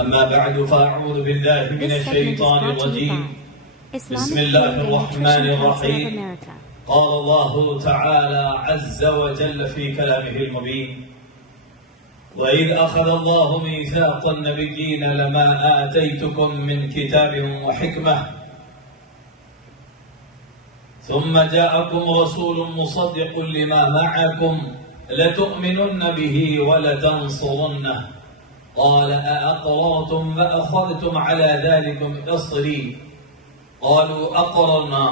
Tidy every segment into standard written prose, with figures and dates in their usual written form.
أما بعد فأعوذ بالله من الشيطان الرجيم. بسم الله الرحمن الرحيم. قال الله تعالى عز وجل في كلامه المبين: وإذ أخذ الله ميثاق النبيين لما آتيتكم من كتاب وحكمة ثم جاءكم رسول مصدق لما معكم لتؤمنن به ولتنصرنه قال أأقررتم وأخذتم على ذلكم إصري قالوا أقررنا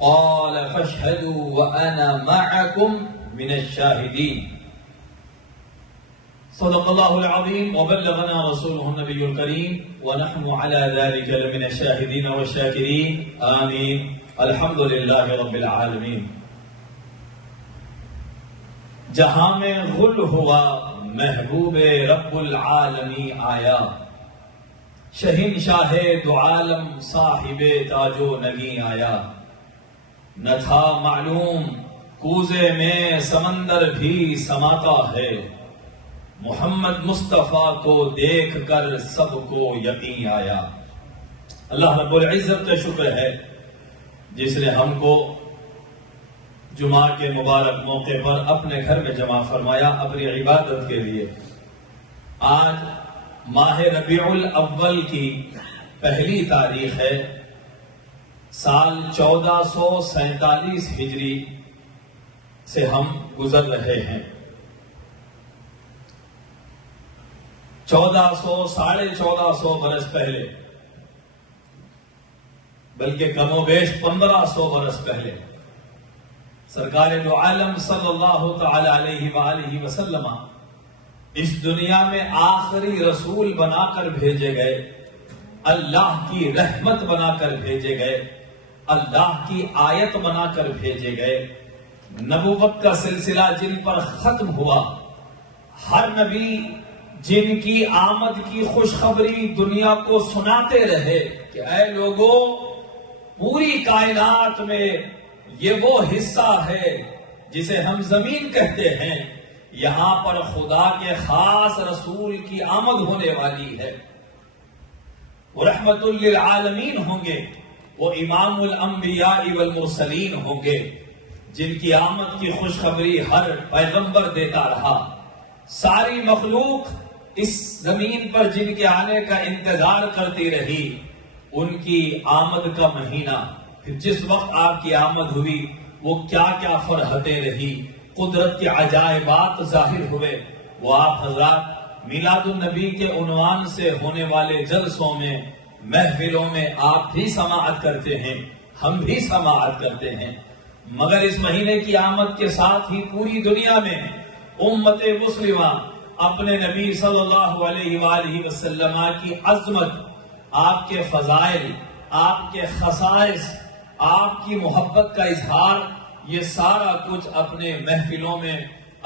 قال فاشهدوا وأنا معكم من الشاهدين. صدق الله العظيم وبلغنا رسوله النبي الكريم ونحن على ذلك لمن الشاهدين والشاكرين آمين. الحمد لله رب العالمين. جہاں میں غل ہوا محبوب رب العالمی آیا، شہنشاہ دو عالم صاحب تاج و نگی آیا. نہ تھا معلوم کوزے میں سمندر بھی سماتا ہے، محمد مصطفیٰ کو دیکھ کر سب کو یقین آیا. اللہ رب العزت کا شکر ہے جس نے ہم کو جمعہ کے مبارک موقع پر اپنے گھر میں جمع فرمایا اپنی عبادت کے لیے. آج ماہ ربیع الاول کی پہلی تاریخ ہے، سال 1447 ہجری سے ہم گزر رہے ہیں. 1400 برس پہلے، بلکہ کم و بیش 1500 برس پہلے سرکار دو عالم صلی اللہ تعالی علیہ وآلہ وسلم اس دنیا میں آخری رسول بنا کر بھیجے گئے، اللہ کی رحمت بنا کر بھیجے گئے، اللہ کی آیت بنا کر بھیجے گئے. نبوت کا سلسلہ جن پر ختم ہوا، ہر نبی جن کی آمد کی خوشخبری دنیا کو سناتے رہے کہ اے لوگو، پوری کائنات میں یہ وہ حصہ ہے جسے ہم زمین کہتے ہیں، یہاں پر خدا کے خاص رسول کی آمد ہونے والی ہے. وہ رحمت للعالمین ہوں گے، وہ امام الانبیاء والمرسلین ہوں گے، جن کی آمد کی خوشخبری ہر پیغمبر دیتا رہا. ساری مخلوق اس زمین پر جن کے آنے کا انتظار کرتی رہی، ان کی آمد کا مہینہ، پھر جس وقت آپ کی آمد ہوئی وہ کیا کیا فرحتیں رہی، قدرت کے عجائبات ظاہر ہوئے. وہ آپ حضرات میلاد النبی کے عنوان سے ہونے والے جلسوں میں، محفلوں میں آپ بھی سماعت کرتے ہیں، ہم بھی سماعت کرتے ہیں. مگر اس مہینے کی آمد کے ساتھ ہی پوری دنیا میں امت مسلمہ اپنے نبی صلی اللہ علیہ وآلہ وسلم کی عظمت، آپ کے فضائل، آپ کے خصائص، آپ کی محبت کا اظہار، یہ سارا کچھ اپنے محفلوں میں،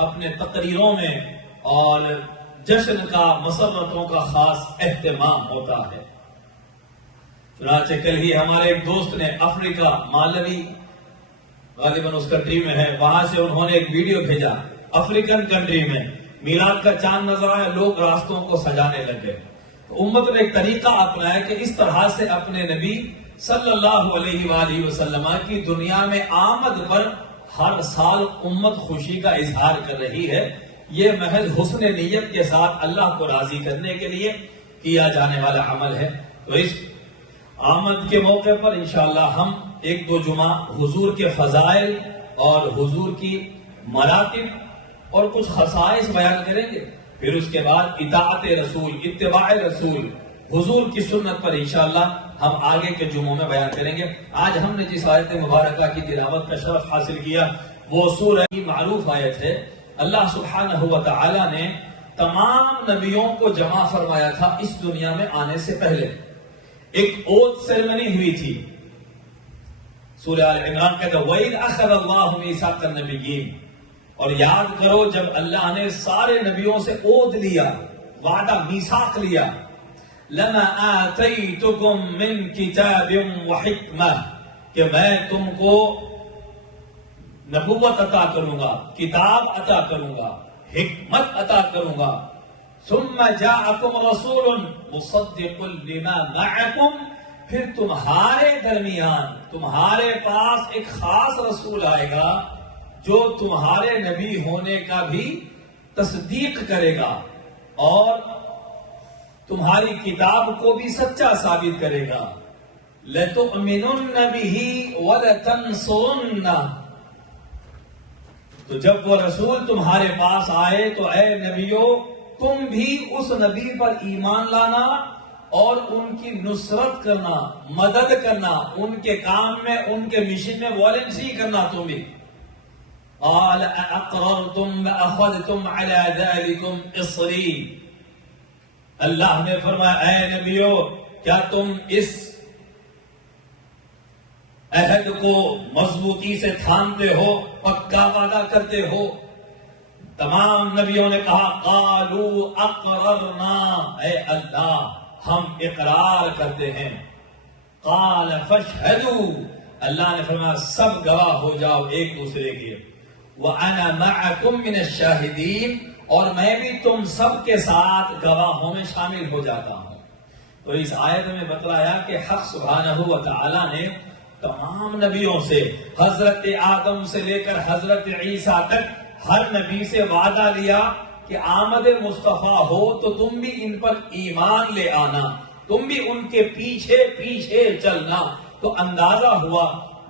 اپنے تقریروں میں اور جشن کا، مسرتوں کا خاص اہتمام ہوتا ہے. چنانچہ کل ہی ہمارے ایک دوست نے افریقہ، مالاوی غالباً اس کنٹری میں ہے، وہاں سے انہوں نے ایک ویڈیو بھیجا. افریقن کنٹری میں میلاد کا چاند نظر آیا، لوگ راستوں کو سجانے لگے. امت نے ایک طریقہ اپنایا کہ اس طرح سے اپنے نبی صلی اللہ علیہ وآلہ وسلم کی دنیا میں آمد پر ہر سال امت خوشی کا اظہار کر رہی ہے. یہ محض حسن نیت کے ساتھ اللہ کو راضی کرنے کے لیے کیا جانے والا عمل ہے. تو اس آمد کے موقع پر انشاءاللہ ہم ایک دو جمعہ حضور کے فضائل اور حضور کی مراتب اور کچھ خصائص بیان کریں گے. پھر اس کے بعد اطاعت رسول، اتباع رسول، حضور کی سنت پر انشاءاللہ ہم آگے کے جمعوں میں بیان کریں گے. آج ہم نے جس آیت مبارکہ کی تلاوت کا شرف حاصل کیا وہ سورہ کی معروف آیت ہے. اللہ سبحانہ و تعالی نے تمام نبیوں کو جمع فرمایا تھا اس دنیا میں آنے سے پہلے. ایک اوتھ سیریمنی ہوئی تھی. سورہ آل عمران کہتا ہے وَإِذْ أَخَذَ اللَّهُ مِيثَاقَ النَّبِيِّينَ، اور یاد کرو جب اللہ نے سارے نبیوں سے عہد لیا، وعدہ، میثاق لیا. لَمَا آتَيْتُكُم مِّن كِتَابٍ وَحِكْمَةٍ، کہ میں تم کو نبوت عطا کروں گا، کتاب عطا کروں گا، حکمت عطا کروں گا. ثم جاءکم رسول مصدق لما معکم، پھر تمہارے درمیان تمہارے پاس ایک خاص رسول آئے گا جو تمہارے نبی ہونے کا بھی تصدیق کرے گا اور تمہاری کتاب کو بھی سچا ثابت کرے گا. لَتُؤْمِنُنَّ بِهِ وَلَتَنْصُرُنَّهُ. تو جب وہ رسول تمہارے پاس آئے تو اے نبیو تم بھی اس نبی پر ایمان لانا اور ان کی نصرت کرنا، مدد کرنا، ان کے کام میں، ان کے مشن میں والنٹری کرنا تم بھی. قال اقررتم واخذتم على ذلكم اصری. اللہ نے فرمایا اے نبیو کیا تم اس عہد کو مضبوطی سے تھامتے ہو، پکا وعدہ کرتے ہو؟ تمام نبیوں نے کہا قالوا اقررنا، اے اللہ ہم اقرار کرتے ہیں. قال فاشهدوا، اللہ نے فرمایا سب گواہ ہو جاؤ ایک دوسرے کے. وانا معکم من الشاہدین، اور میں بھی تم سب کے ساتھ گواہوں میں شامل ہو جاتا ہوں. تو اس آیت میں بتلایا کہ حق سبحانہ و تعالی نے تمام نبیوں سے، حضرت آدم سے لے کر حضرت عیسیٰ تک، ہر نبی سے وعدہ لیا کہ آمد مصطفیٰ ہو تو تم بھی ان پر ایمان لے آنا، تم بھی ان کے پیچھے پیچھے چلنا. تو اندازہ ہوا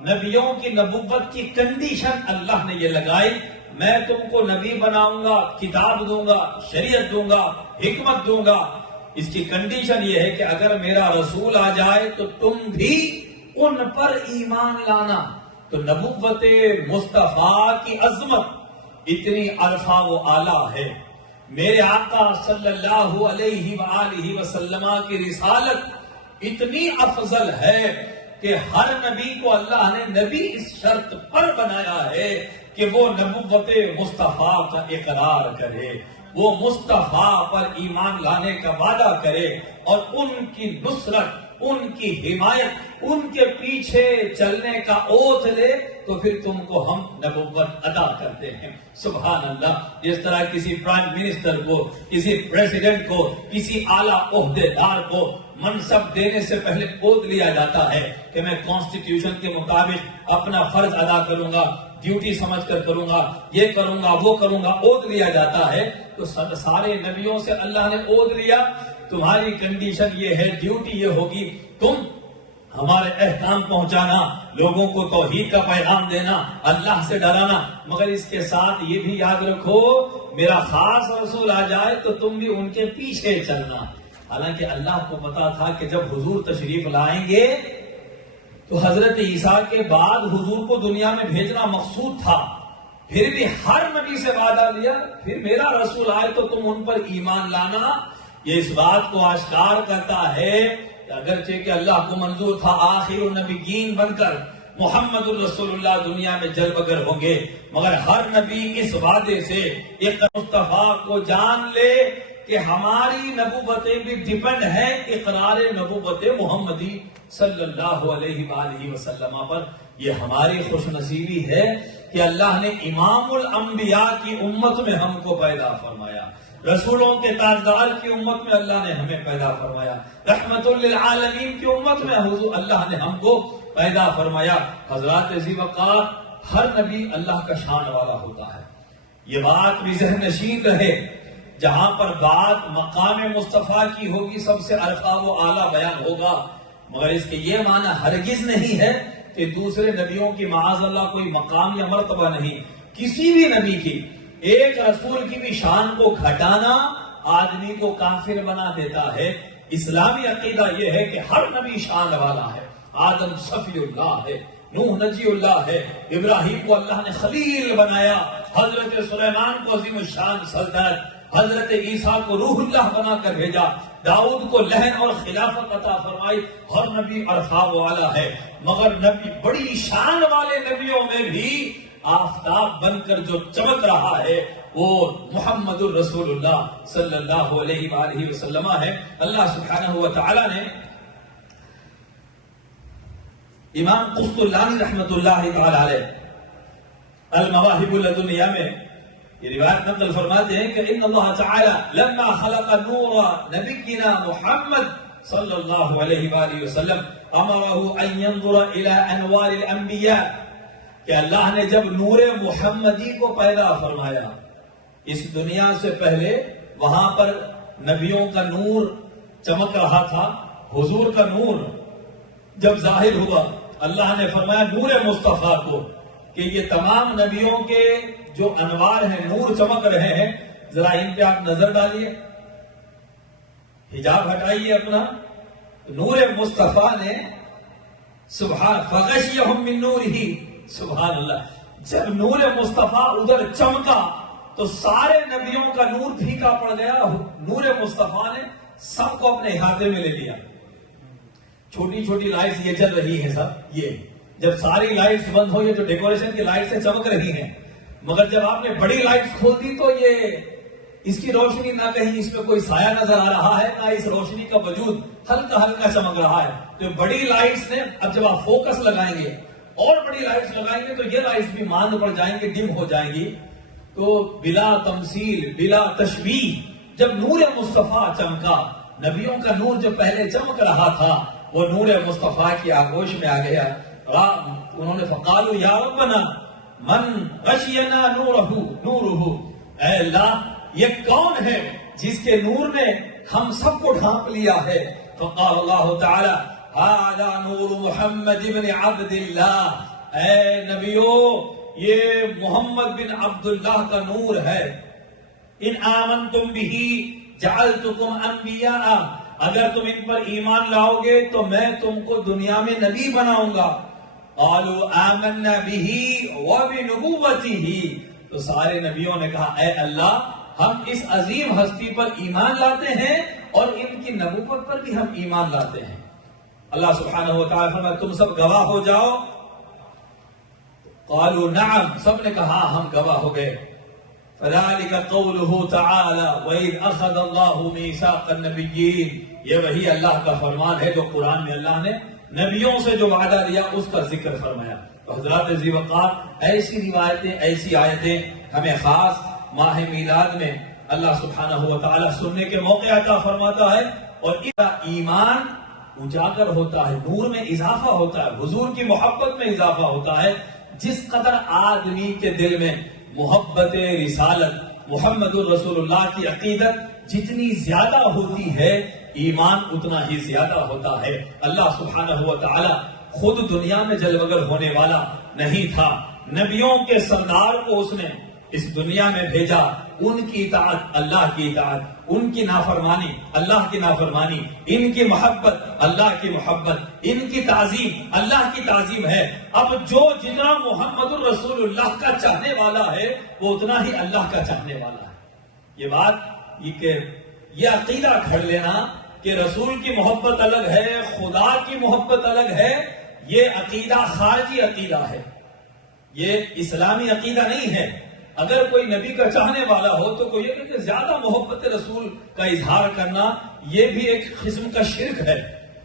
نبیوں کی نبوت کی کنڈیشن اللہ نے یہ لگائی، میں تم کو نبی بناؤں گا، کتاب دوں گا، شریعت دوں گا، حکمت دوں گا. اس کی کنڈیشن یہ ہے کہ اگر میرا رسول آ جائے تو تم بھی ان پر ایمان لانا. تو نبوت مصطفیٰ کی عظمت اتنی الفا و اعلیٰ ہے. میرے آقا صلی اللہ علیہ وآلہ وسلم کی رسالت اتنی افضل ہے کہ ہر نبی کو اللہ نے نبی اس شرط پر بنایا ہے کہ وہ نبوت مصطفیٰ کا اقرار کرے، وہ مصطفیٰ پر ایمان لانے کا وعدہ کرے اور ان کی نصرت، ان کی حمایت، ان کے پیچھے چلنے کا اوتھ لے. تو پھر تم کو ہم نبوت ادا کرتے ہیں. سبحان اللہ. جس طرح کسی پرائم منسٹر کو، کسی پریزیڈنٹ کو، کسی اعلیٰ عہدے دار کو منصب دینے سے پہلے اوتھ لیا جاتا ہے کہ میں کانسٹیٹیوشن کے مطابق اپنا فرض ادا کروں گا، ڈیوٹی سمجھ کر کروں گا، یہ کروں گا، وہ کروں گا، اوتھ لیا جاتا ہے. تو سارے نبیوں سے اللہ نے اوتھ لیا تمہاری کنڈیشن یہ ہے، ڈیوٹی یہ ہوگی، تم ہمارے احکام پہنچانا، لوگوں کو توحید کا پیغام دینا، اللہ سے ڈرانا. مگر اس کے ساتھ یہ بھی یاد رکھو میرا خاص رسول آ جائے تو تم بھی ان کے پیچھے چلنا. حالانکہ اللہ کو پتا تھا کہ جب حضور تشریف لائیں گے تو حضرت عیسیٰ کے بعد حضور کو دنیا میں بھیجنا مقصود تھا. پھر بھی ہر نبی سے وعدہ لیا پھر میرا رسول آئے تو تم ان پر ایمان لانا. یہ اس بات کو آشکار کرتا ہے کہ اگرچہ کہ اللہ کو منظور تھا آخر النبیین بن کر محمد الرسول اللہ دنیا میں جلوہ گر ہوں گے، مگر ہر نبی اس وعدے سے ایک مصطفیٰ کو جان لے کہ ہماری نبوتیں بھی ڈیپینڈ ہیں اقرار نبوت محمدی صلی اللہ علیہ وآلہ وسلم پر. یہ ہماری خوش نصیبی ہے کہ اللہ نے امام الانبیاء کی امت میں ہم کو پیدا فرمایا، رسولوں کے تاجدار کی امت میں اللہ نے ہمیں پیدا فرمایا، رحمت للعالمین کی امت میں حضور اللہ نے ہم کو پیدا فرمایا. حضرات ذی وقار ہر نبی اللہ کا شان والا ہوتا ہے. یہ بات بھی ذہن نشین رہے، جہاں پر بات مقام مصطفیٰ کی ہوگی سب سے الفا و اعلیٰ بیان ہوگا، مگر اس کے یہ معنی ہرگز نہیں ہے کہ دوسرے نبیوں کی معاذ اللہ کوئی مقام یا مرتبہ نہیں. کسی بھی نبی کی، ایک رسول کی بھی شان کو گھٹانا آدمی کو کافر بنا دیتا ہے. اسلامی عقیدہ یہ ہے کہ ہر نبی شان والا ہے. آدم صفی اللہ ہے، نوح نجی اللہ ہے، ابراہیم کو اللہ نے خلیل بنایا، حضرت سلیمان کو عظیم الشان سلطنت، حضرت عیسیٰ کو روح اللہ بنا کر بھیجا، داؤد کو لہن اور خلافت عطا فرمائی. ہر نبی عرفہ والا ہے، مگر نبی بڑی شان والے نبیوں میں بھی آفتاب بن کر جو چمک رہا ہے وہ محمد الرسول اللہ صلی اللہ علیہ وآلہ وسلم ہے. اللہ سبحانہ و تعالی نے امام قسطلانی رحمت اللہ تعالی علیہ المواہب اللدنیہ میں یہ روایت نقل فرماتے ہیں کہ ان اللہ تعالی لما خلق نور نبینا محمد صلی اللہ علیہ وآلہ وسلم امرہ ان ينظر الى انوار الانبیاء، کہ اللہ نے جب نور محمدی کو پیدا فرمایا، اس دنیا سے پہلے وہاں پر نبیوں کا نور چمک رہا تھا، حضور کا نور جب ظاہر ہوا اللہ نے فرمایا نور مصطفیٰ کو کہ یہ تمام نبیوں کے جو انوار ہیں، نور چمک رہے ہیں، ذرا ان پہ آپ نظر ڈالیے، حجاب ہٹائیے اپنا، نور مصطفیٰ نے سبحان فغشیہم من نورہ، سبحان اللہ، جب نور مصطفیٰ ادھر چمکا تو سارے نبیوں کا نور پھیکا پڑ گیا، نور مصطفیٰ نے سب کو اپنے احاطے میں لے لیا۔ چھوٹی چھوٹی لائٹس یہ جل رہی ہیں سب، یہ جب ساری لائٹس بند ہو، یہ جو ڈیکوریشن کی لائٹس چمک رہی ہیں، مگر جب آپ نے بڑی لائٹس کھول دی تو یہ اس کی روشنی نہ کہیں اس میں کوئی سایہ نظر آ رہا ہے، نہ اس روشنی کا وجود، ہلکا ہلکا چمک رہا ہے۔ تو بڑی لائٹس نے اب جب آپ فوکس لگائیں گے اور بڑی لائٹس لگائیں گے تو یہ لائٹس بھی ماند پڑ جائیں گے، ڈم ہو جائیں گی۔ تو بلا تمثیل بلا تشبیہ جب نور مصطفیٰ چمکا، نبیوں کا نور جو پہلے چمک رہا تھا وہ نور مصطفیٰ کی آغوش میں آ گیا۔ انہوں نے فقالوا یا ربنا من غشینا نورہ، اے اللہ یہ کون ہے جس کے نور نے ہم سب کو ڈھانپ لیا ہے؟ فقال اللہ تعالی ھذا نور محمد بن عبد اللہ، اے نبیو یہ محمد بن عبداللہ کا نور ہے۔ ان آمنتم بہ جعلتکم انبیاء، اگر تم ان پر ایمان لاؤ گے تو میں تم کو دنیا میں نبی بناؤں گا۔ قالوا آمنا بہ وبنبوتہ، تو سارے نبیوں نے کہا اے اللہ ہم اس عظیم ہستی پر ایمان لاتے ہیں اور ان کی نبوت پر بھی ہم ایمان لاتے ہیں۔ اللہ سبحانہ وتعالی فرمایا تم سب گواہ ہو جاؤ۔ قالوا نعم، سب نے کہا ہم گواہ ہو گئے۔ فذلك قوله تعالى وَإِذْ أَخَذَ اللَّهُ مِيثَاقَ النَّبِيِّينَ، یہ وہی اللہ کا فرمان ہے جو قرآن میں اللہ نے نبیوں سے جو وعدہ دیا اس کا ذکر فرمایا۔ تو حضرات ذی وقار ایسی روایتیں، ایسی آیتیں ہمیں خاص ماہ میلاد میں اللہ سبحانہ وتعالی سننے کے موقع عطا فرماتا ہے، اور اس کا ایمان اجاگر ہوتا ہے، نور میں اضافہ ہوتا ہے، حضور کی محبت میں اضافہ ہوتا ہے۔ جس قدر آدمی کے دل میں محبت رسالت محمد الرسول اللہ کی عقیدت جتنی زیادہ ہوتی ہے ایمان اتنا ہی زیادہ ہوتا ہے۔ اللہ سبحانہ وتعالی خود دنیا میں جلوگر ہونے والا نہیں تھا، نبیوں کے سردار کو اس نے اس دنیا میں بھیجا، ان کی اطاعت اللہ کی اطاعت، ان کی نافرمانی اللہ کی نافرمانی، ان کی محبت اللہ کی محبت، ان کی تعظیم اللہ کی تعظیم ہے۔ اب جو جتنا محمد الرسول اللہ کا چاہنے والا ہے وہ اتنا ہی اللہ کا چاہنے والا ہے۔ یہ بات یہ عقیدہ گھڑ لینا کہ رسول کی محبت الگ ہے، خدا کی محبت الگ ہے، یہ عقیدہ خارجی عقیدہ ہے، یہ اسلامی عقیدہ نہیں ہے۔ اگر کوئی نبی کا چاہنے والا ہو تو کوئی کہ زیادہ محبت رسول کا اظہار کرنا یہ بھی ایک قسم کا شرک ہے۔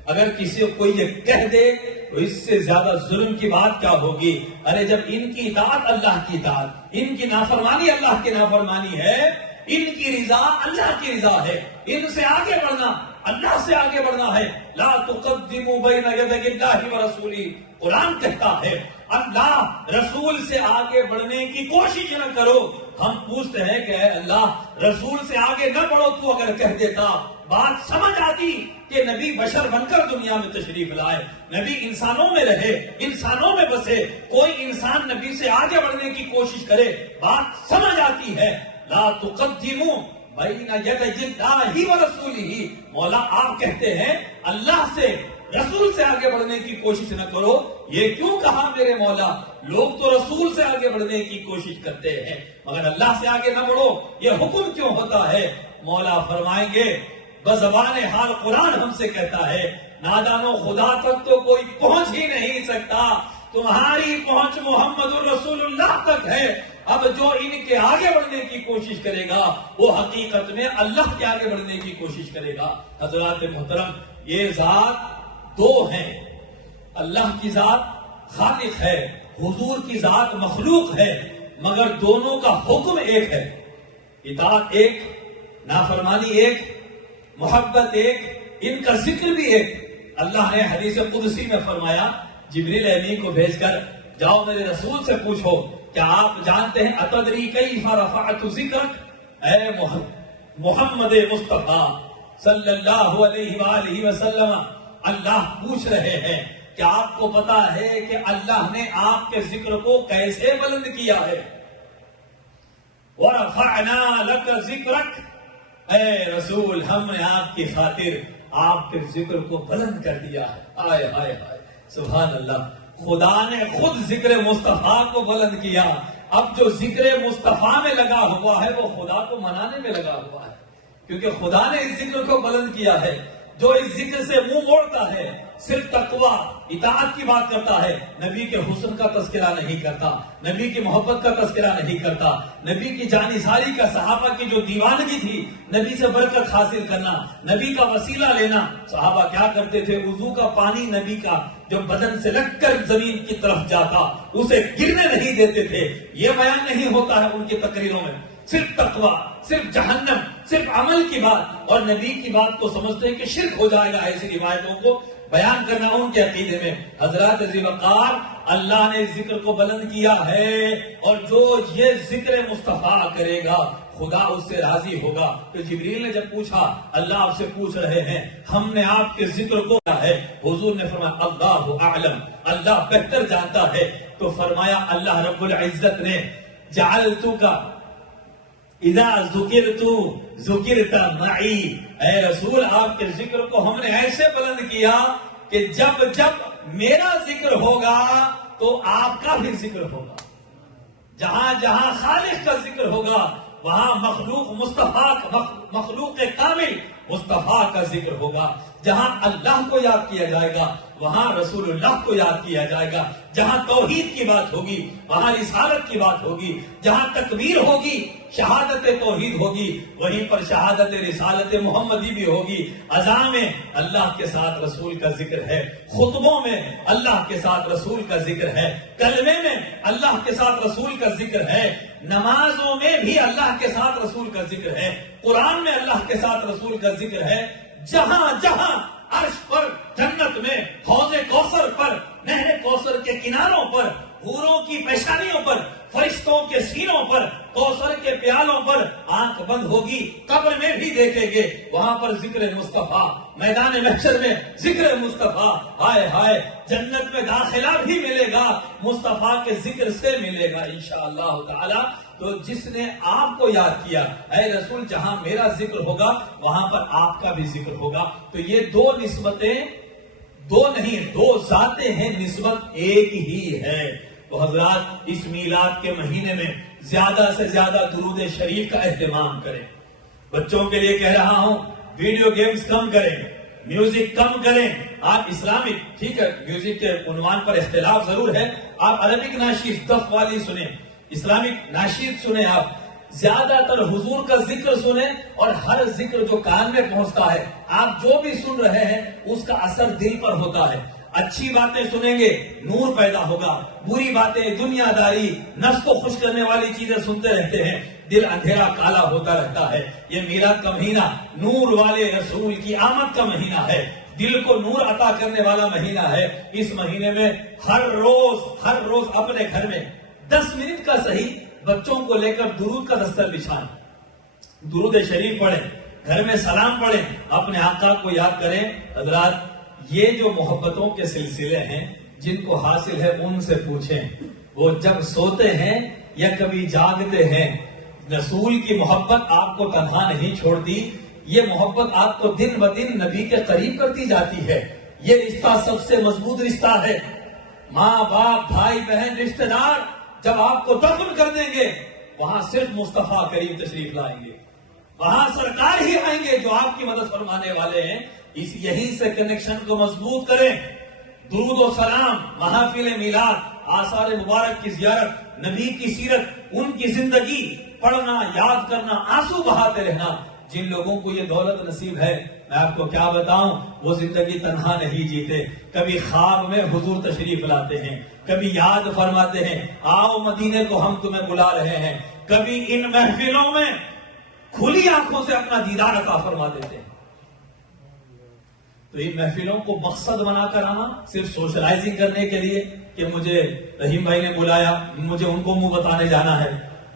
اگر کسی کو کوئی یہ کہہ دے تو اس سے زیادہ ظلم کی بات کیا ہوگی؟ ارے جب ان کی اطاعت اللہ کی اطاعت، ان کی نافرمانی اللہ کی نافرمانی ہے، ان کی رضا اللہ کی رضا ہے، ان سے آگے بڑھنا اللہ سے آگے بڑھنا ہے۔ لا تقدموا بین یدی اللہ ورسولہ، قرآن کہتا ہے اللہ رسول سے آگے بڑھنے کی کوشش نہ کرو۔ ہم پوچھتے ہیں کہ اے اللہ رسول سے آگے نہ بڑھو، تو اگر کہہ دیتا بات سمجھ آتی کہ نبی بشر بن کر دنیا میں تشریف لائے، نبی انسانوں میں رہے، انسانوں میں بسے، کوئی انسان نبی سے آگے بڑھنے کی کوشش کرے، بات سمجھ آتی ہے۔ لا تقدموا بین یدی اللہ ورسولہ، مولا آپ کہتے ہیں اللہ سے رسول سے آگے بڑھنے کی کوشش نہ کرو، یہ کیوں کہا میرے مولا؟ لوگ تو رسول سے آگے بڑھنے کی کوشش کرتے ہیں مگر اللہ سے آگے نہ بڑھو، یہ حکم کیوں ہوتا ہے؟ مولا فرمائیں گے بزبان حال قرآن ہم سے کہتا ہے نادانو خدا تک تو کوئی پہنچ ہی نہیں سکتا، تمہاری پہنچ محمد الرسول اللہ تک ہے۔ اب جو ان کے آگے بڑھنے کی کوشش کرے گا وہ حقیقت میں اللہ کے آگے بڑھنے کی کوشش کرے گا۔ حضرات محترم، یہ ذات دو ہیں، اللہ کی ذات خالق ہے، حضور کی ذات مخلوق ہے۔ مگر دونوں کا حکم ایک ہے، اطاعت ایک، نافرمانی ایک، محبت ایک، ان کا ذکر بھی ایک۔ اللہ نے حدیث قدسی میں فرمایا جبریل امین کو بھیج کر جاؤ میرے رسول سے پوچھو کیا آپ جانتے ہیں اتدری کیف رفعت ذکرک، اے محمد مصطفیٰ صلی اللہ علیہ وآلہ وسلم، اللہ پوچھ رہے ہیں کہ آپ کو پتا ہے کہ اللہ نے آپ کے ذکر کو کیسے بلند کیا ہے؟ وَرَفَعْنَا لَكَ ذِكْرَكَ، اے رسول ہم نے آپ کی خاطر آپ کے ذکر کو بلند کر دیا ہے۔ آئے آئے آئے سبحان اللہ، خدا نے خود ذکر مصطفیٰ کو بلند کیا۔ اب جو ذکر مصطفیٰ میں لگا ہوا ہے وہ خدا کو منانے میں لگا ہوا ہے، کیونکہ خدا نے اس ذکر کو بلند کیا ہے۔ جو اس ذکر سے منہ موڑتا ہے صرف تقوی اطاعت کی بات کرتا ہے، نبی کے حسن کا تذکرہ نہیں کرتا، نبی کی محبت کا تذکرہ نہیں کرتا، نبی کی جانثاری کا، صحابہ کی جو دیوانگی تھی، نبی سے برکت حاصل کرنا، نبی کا وسیلہ لینا۔ صحابہ کیا کرتے تھے؟ وضو کا پانی نبی کا جو بدن سے لگ کر زمین کی طرف جاتا اسے گرنے نہیں دیتے تھے۔ یہ بیان نہیں ہوتا ہے ان کی تقریروں میں، صرف تقوی، صرف جہنم، صرف عمل کی بات، اور نبی کی بات کو سمجھتے ہیں کہ شرک ہو جائے گا ایسی روایتوں کو بیان کرنا ان کے عقیدے میں۔ حضرات ذی وقار، اللہ نے ذکر کو بلند کیا ہے، اور جو یہ ذکر مصطفیٰ کرے گا خدا اس سے راضی ہوگا۔ تو جبریل نے جب پوچھا، اللہ آپ سے پوچھ رہے ہیں ہم نے آپ کے ذکر کو کیا ہے، حضور نے فرمایا اللہ اعلم، اللہ بہتر جانتا ہے۔ تو فرمایا اللہ رب العزت نے جعلتک اذا ذکرت ذکرت معی، اے رسول آپ کے ذکر کو ہم نے ایسے بلند کیا کہ جب جب میرا ذکر ہوگا تو آپ کا بھی ذکر ہوگا۔ جہاں جہاں خالق کا ذکر ہوگا وہاں مخلوق مصطفیٰ، مخلوق کامل مصطفیٰ کا ذکر ہوگا۔ جہاں اللہ کو یاد کیا جائے گا وہاں رسول اللہ کو یاد کیا جائے گا۔ جہاں توحید کی بات ہوگی وہاں رسالت کی بات ہوگی۔ جہاں تکبیر ہوگی، شہادت توحید ہوگی، وہیں پر شہادت رسالت محمدی بھی ہوگی۔ اذان میں اللہ کے ساتھ رسول کا ذکر ہے، خطبوں میں اللہ کے ساتھ رسول کا ذکر ہے، کلمے میں اللہ کے ساتھ رسول کا ذکر ہے، نمازوں میں بھی اللہ کے ساتھ رسول کا ذکر ہے، قرآن میں اللہ کے ساتھ رسول کا ذکر ہے۔ جہاں جہاں عرش پر، جنت میں، حوض کوثر پر، نہر کوثر کے کناروں پر، حوروں کی پیشانیوں پر، فرشتوں کے سینوں پر، کوثر کے پیالوں پر آنکھ بند ہوگی، قبر میں بھی دیکھیں گے وہاں پر ذکر مصطفیٰ، میدان محشر میں ذکر مصطفیٰ، ہائے ہائے جنت میں داخلہ بھی ملے گا مصطفیٰ کے ذکر سے ملے گا انشاءاللہ تعالی۔ تو جس نے آپ کو یاد کیا، اے رسول جہاں میرا ذکر ہوگا وہاں پر آپ کا بھی ذکر ہوگا۔ تو یہ دو نسبتیں، دو نہیں دو ذاتیں ہیں، نسبت ایک ہی ہے۔ تو حضرات اس میلاد کے مہینے میں زیادہ سے زیادہ درود شریف کا اہتمام کریں۔ بچوں کے لیے کہہ رہا ہوں ویڈیو گیمز کم کریں، میوزک کم کریں۔ آپ اسلامک، ٹھیک ہے میوزک کے عنوان پر اختلاف ضرور ہے، آپ عربک ناشید دف والی سنیں، اسلامک ناشید سنیں، آپ زیادہ تر حضور کا ذکر سنیں، اور ہر ذکر جو کان میں پہنچتا ہے آپ جو بھی سن رہے ہیں اس کا اثر دل پر ہوتا ہے۔ اچھی باتیں سنیں گے نور پیدا ہوگا، بری باتیں، دنیا داری، نفس کو خوش کرنے والی چیزیں سنتے رہتے ہیں، دل اندھیرا کالا ہوتا رہتا ہے۔ یہ میلاد کا مہینہ نور والے رسول کی آمد کا مہینہ ہے، دل کو نور عطا کرنے والا مہینہ ہے۔ اس مہینے میں ہر روز اپنے گھر میں 10 منٹ کا صحیح بچوں کو لے کر درود کا دستر بچھائیں، درود شریف پڑھیں، گھر میں سلام پڑھیں، اپنے آقا کو یاد کریں۔ حضرات یہ جو محبتوں کے سلسلے ہیں جن کو حاصل ہے ان سے پوچھیں، وہ جب سوتے ہیں یا کبھی جاگتے ہیں، رسول کی محبت آپ کو تنہا نہیں چھوڑتی، یہ محبت آپ کو دن بدن نبی کے قریب کرتی جاتی ہے۔ یہ رشتہ سب سے مضبوط رشتہ ہے۔ ماں باپ، بھائی بہن، رشتہ دار جب آپ کو دفن کر دیں گے وہاں صرف مصطفیٰ کریم تشریف لائیں گے، وہاں سرکار ہی آئیں گے جو آپ کی مدد فرمانے والے ہیں۔ یہیں سے کنیکشن کو مضبوط کریں۔ درود و سلام، محافل میلاد، آثار مبارک کی زیارت، نبی کی سیرت، ان کی زندگی پڑھنا، یاد کرنا، آنسو بہاتے رہنا، جن لوگوں کو یہ دولت نصیب ہے میں آپ کو کیا بتاؤں، وہ زندگی تنہا نہیں جیتے، کبھی خواب میں حضور تشریف لاتے ہیں، کبھی یاد فرماتے ہیں آؤ مدینے کو ہم تمہیں بلا رہے ہیں، کبھی ان محفلوں میں کھلی آنکھوں سے اپنا دیدار عطا فرما دیتے ہیں۔ تو ان محفلوں کو مقصد بنا کر آنا صرف سوشلائزنگ کرنے کے لیے کہ مجھے رحیم بھائی نے بلایا، مجھے ان کو منہ بتانے جانا ہے،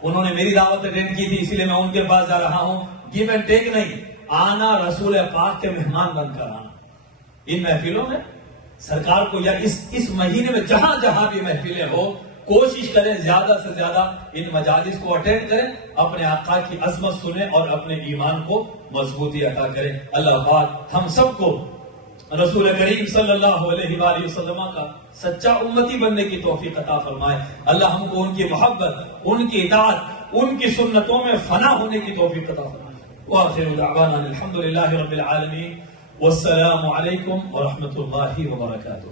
انہوں نے میری دعوت اٹینڈ کی تھی اس لیے میں ان کے پاس جا رہا ہوں، گیو اینڈ ٹیک نہیں، آنا رسول پاک کے مہمان بن کر آنا۔ ان محفلوں میں سرکار کو یا اس مہینے میں جہاں جہاں بھی محفلیں ہو، کوشش کریں زیادہ سے زیادہ ان مجالس کو اٹینڈ کریں، اپنے آقا کی عظمت سنیں اور اپنے ایمان کو مضبوطی عطا کریں۔ اللہ پاک ہم سب کو رسول کریم صلی اللہ علیہ وآلہ وسلم کا سچا امتی بننے کی توفیق عطا فرمائے۔ اللہ ہم کو ان کی محبت، ان کی اطاعت، ان کی سنتوں میں فنا ہونے کی توفیق عطا فرمائے۔ وآخر دعوانا الحمدللہ رب العالمین والسلام علیکم ورحمۃ اللہ وبرکاتہ۔